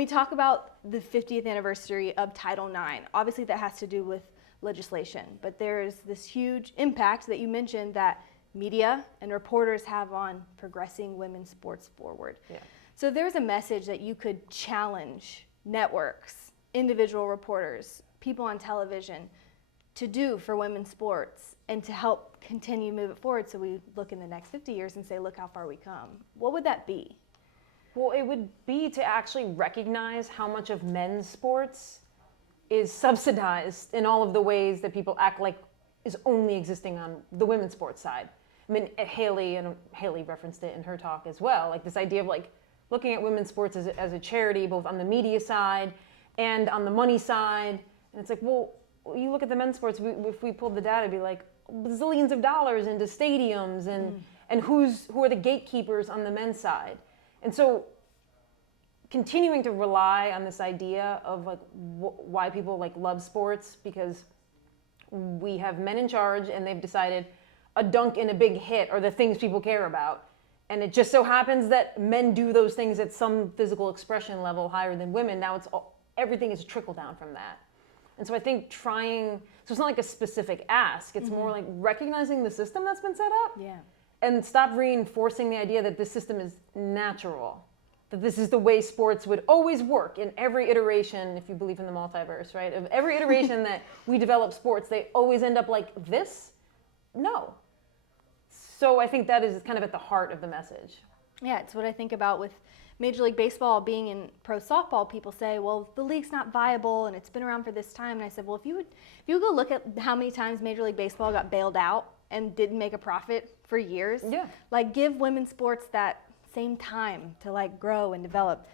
we talk about the 50th anniversary of Title IX, obviously that has to do with legislation, but there is this huge impact that you mentioned that media and reporters have on progressing women's sports forward. Yeah. So there's a message that you could challenge networks, individual reporters, people on television to do for women's sports and to help continue move it forward so we look in the next 50 years and say, look how far we come. What would that be? Well, it would be to actually recognize how much of men's sports is subsidized in all of the ways that people act like is only existing on the women's sports side. I mean, Haley referenced it in her talk as well, like this idea of like looking at women's sports as a charity, both on the media side and on the money side. And it's like, well, you look at the men's sports, if we pulled the data, it'd be like zillions of dollars into stadiums and who are the gatekeepers on the men's side. And so continuing to rely on this idea of like why people like love sports, because we have men in charge and they've decided a dunk and a big hit are the things people care about. And it just so happens that men do those things at some physical expression level higher than women. Now everything is a trickle down from that. And so I think so it's not like a specific ask, it's more like recognizing the system that's been set up. Yeah. And stop reinforcing the idea that this system is natural, that this is the way sports would always work in every iteration, if you believe in the multiverse, right? Of every iteration that we develop sports, they always end up like this? No. So I think that is kind of at the heart of the message. Yeah, it's what I think about with Major League Baseball being in pro softball. People say, well, the league's not viable and it's been around for this time. And I said, well, if you go look at how many times Major League Baseball got bailed out and didn't make a profit for years, yeah, like give women's sports that same time to like grow and develop.